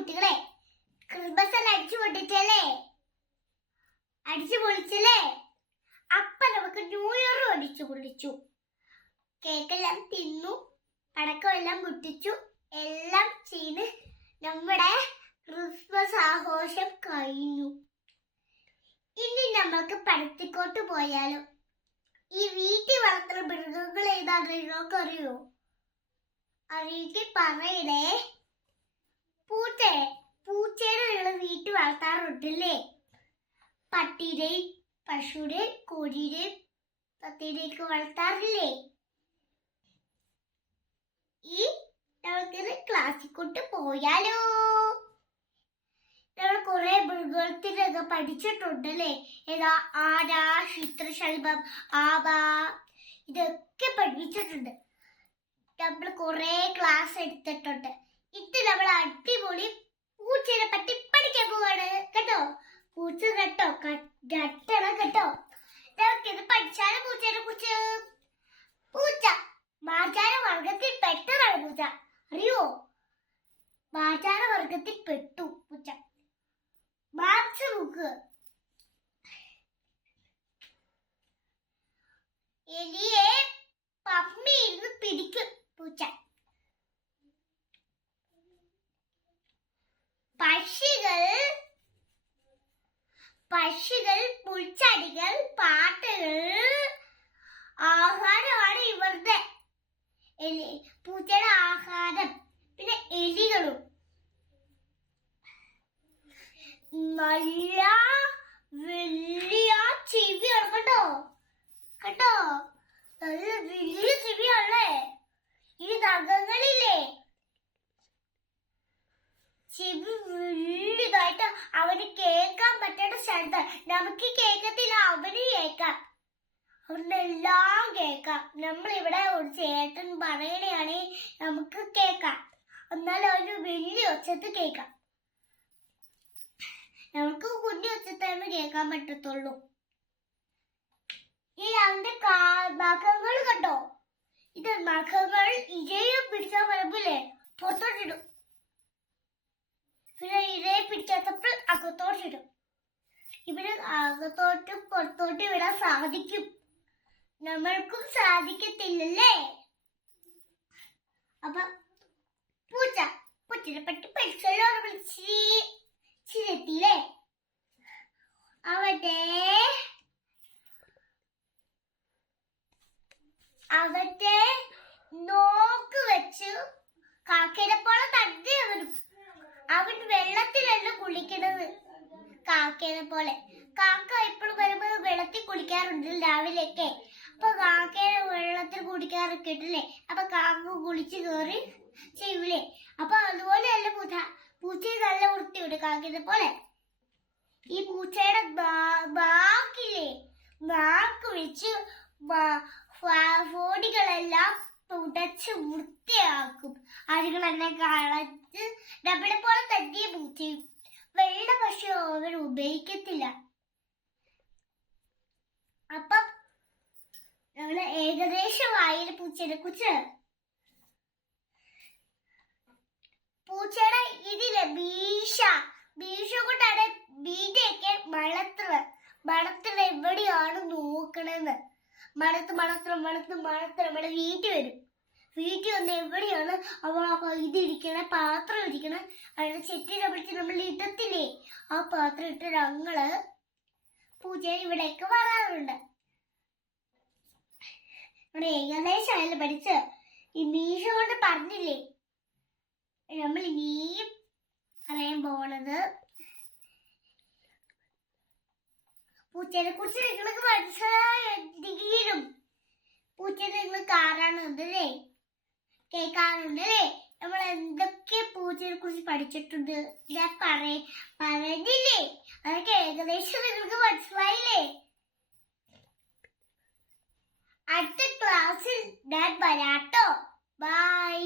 കുട്ടികളെ, ക്രിസ്മസ് എല്ലാം അടിച്ചു പൊളിച്ചല്ലേ. അപ്പൊ നമുക്ക് ന്യൂ ഇയർ അടിച്ചു പൊളിച്ചു. കേക്കെല്ലാം തിന്നു, പടക്കമെല്ലാം പൊട്ടിച്ചു, എല്ലാം ചെയ്ത് നമ്മുടെ ക്രിസ്മസ് ആഘോഷം കഴിഞ്ഞു. ഇനി നമുക്ക് പടത്തിക്കോട്ട് പോയാലോ? ഈ വീട്ടിൽ വളർത്തുന്ന മൃഗങ്ങൾ ഏതാണെന്ന് നിങ്ങൾക്ക് അറിയോ? ആ വീട്ടിൽ പറയണേ. പൂച്ചയുടെ നിങ്ങൾ വീട്ടിൽ വളർത്താറുണ്ടല്ലേ? പട്ടീനെയും പശുവിനെയും കോഴിയെയും തത്തീനെയൊക്കെ വളർത്താറില്ലേ? ഈ നമുക്കിത് ക്ലാസ്സിക്കോട്ട് പോയാലോ? നമ്മൾ കുറെ മൃഗത്തിനൊക്കെ പഠിച്ചിട്ടുണ്ടല്ലേ? ഏതാ ആന, ചിത്രശലഭം, ആവ, ഇതൊക്കെ പഠിപ്പിച്ചിട്ടുണ്ട്. നമ്മൾ കുറെ ക്ലാസ് എടുത്തിട്ടുണ്ട്. ഇത് നമ്മൾ അടിപൊളി പൂച്ചയെ പറ്റി പഠിക്കാൻ പോവാണ് കേട്ടോ. പൂച്ച കേട്ടോ, ഗട്ടണം കേട്ടോ. നമുക്കിത് പഠിച്ചാലും പൂച്ചയെ കുറിച്ച്. പൂച്ച മാചാര വർഗത്തിൽ പെട്ടതാണ്. പൂച്ച അറിയോ? മാചാര വർഗത്തിൽ പെട്ടു പൂച്ച. മാർച്ച് നോക്ക്. എലിയെ പമ്മി ഇരുന്ന് പിടിക്കും പൂച്ച. പക്ഷികൾ, പുൽച്ചെടികൾ, പാട്ടുകൾ, ആഹാരമാണ് ഇവരുടെ പൂച്ചയുടെ ആഹാരം. പിന്നെ എലികളും നല്ല വലിയ ചെവിയാണ് കേട്ടോ. നല്ല വലിയ ചെവിയാണല്ലേ. ഈ നഖങ്ങളില്ലേ, ചെവി വലുതായിട്ട് അവന് കേൾക്കാൻ പറ്റേണ്ട സ്ഥലത്ത്. നമുക്ക് കേൾക്കത്തില്ല, അവന് കേൾക്കാം. അവനെല്ലാം കേൾക്കാം. നമ്മളിവിടെ ഒരു ചേട്ടൻ പറയണയാണെങ്കിൽ നമുക്ക് കേൾക്കാം. എന്നാലും അവന് വലിയ ഒച്ചത്ത് കേൾക്കാം. നമുക്ക് കുഞ്ഞു ഒച്ചത്തായിരുന്നു കേൾക്കാൻ പറ്റത്തുള്ളൂ. ഈ അവന്റെ നഖങ്ങൾ കണ്ടോ? ഇത് നഖങ്ങൾ ഇരയെ പിടിച്ചാൽ പറമ്പില്ലേ പുറത്തോട്ടിടും. പിന്നെ ഇരയെ പിടിച്ചാത്തപ്പോൾ അകത്തോട്ടിടും. ഇവിടെ അകത്തോട്ടും പുറത്തോട്ടും വിടാൻ സാധിക്കും. നമ്മൾക്കും സാധിക്കത്തില്ലല്ലേ? അപ്പൊ പൂച്ചനെ പറ്റി പഠിച്ചല്ലോ. ചിരെത്തിയില്ലേ? അവന്റെ നോക്ക് വെച്ച് കാക്കയുടെ പോലെ തന്നെ അവൻ വെള്ളത്തിലല്ല കുളിക്കണത്. കാക്കയെ പോലെ. കാക്ക എപ്പോഴും വരുമ്പോ വെള്ളത്തിൽ കുളിക്കാറുണ്ട് രാവിലെയൊക്കെ. അപ്പൊ കാക്കയെ വെള്ളത്തിൽ കുടിക്കാറൊക്കെ ഇട്ടില്ലേ? അപ്പൊ കാക്ക കുളിച്ച് കയറി ചെയ്യൂലേ? അപ്പൊ അതുപോലെയല്ല പൂച്ചയെ നല്ല വൃത്തിയുണ്ട് കാക്കയെ പോലെ. ഈ പൂച്ചയുടെ നാക്ക് വെച്ച് ഫോടികളെല്ലാം തുടച്ച് വൃത്തിയാക്കും. അരികളെല്ലാം കളച്ച് നമ്മളെ പോലെ തന്നെ പൂച്ചയും. വെള്ള പശു അവർ ഉപയോഗിക്കത്തില്ല. അപ്പം നമ്മള് ഏകദേശമായി പൂച്ചയെ കുറിച്ച്. പൂച്ചയുടെ ഇതില് ബീഷ കൊണ്ടാണ് ബീജയൊക്കെ മണത്തിൽ എവിടെയാണ് നോക്കണെന്ന്. മണത്ത് നമ്മുടെ വീട്ടിൽ വരും. വീട്ടിൽ വന്ന് എവിടെയാണ് അവൾ ഇതിരിക്കണേ, പാത്രം ഇരിക്കണേ, അതിനെ ചെറ്റിനെ പിടിച്ച് നമ്മൾ ഇടത്തില്ലേ? ആ പാത്രം ഇട്ട് ഞങ്ങള് പൂച്ചയെ ഇവിടേക്ക് വരാറുണ്ട്. ഇവിടെ ഏകദേശം അതിൽ പഠിച്ച് ഈ മീശ കൊണ്ട് പറഞ്ഞില്ലേ? നമ്മൾ ഇനിയും പറയാൻ പോണത് പൂച്ചയെ കുറിച്ച് നിങ്ങൾക്ക് മനസ്സിലായെങ്കിലും പൂച്ചയെ നിങ്ങൾ കാണാറുണ്ടല്ലേ, കേൾക്കാറുണ്ടല്ലേ? നമ്മൾ എന്തൊക്കെ പൂച്ചയെ കുറിച്ച് പഠിച്ചിട്ടുണ്ട് ഞാൻ പറഞ്ഞില്ലേ? അതൊക്കെ ഏകദേശം നിങ്ങൾക്ക് മനസ്സിലായില്ലേ? അടുത്ത ക്ലാസ്സിൽ ഞാൻ വരാട്ടോ. ബൈ.